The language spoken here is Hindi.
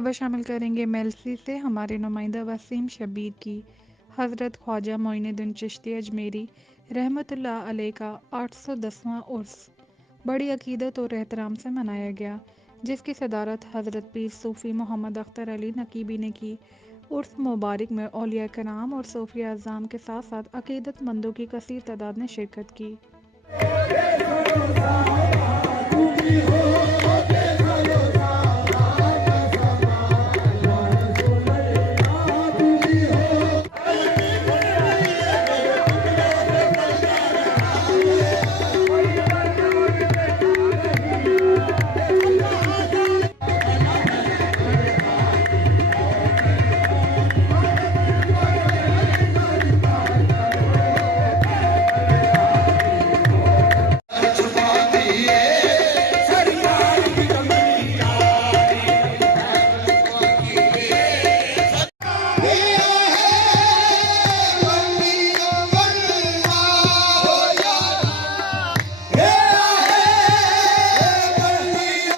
खबर शामिल करेंगे मेलसी से हमारे नुमाइंदा वसीम शब्बीर की। हज़रत ख्वाजा मोइनुद्दीन चिश्ती अजमेरी रहमतुल्लाह अलैह का 810वां उर्स बड़ी अकीदत और एहतराम से मनाया गया, जिसकी सदारत हज़रत पीर सूफ़ी मोहम्मद अख्तर अली नकीबी ने की। उर्स मुबारक में औलिया कराम और सूफिया अज़्ज़ाम के साथ साथ अकीदतमंदों की कसीर तादाद ने शिरकत की।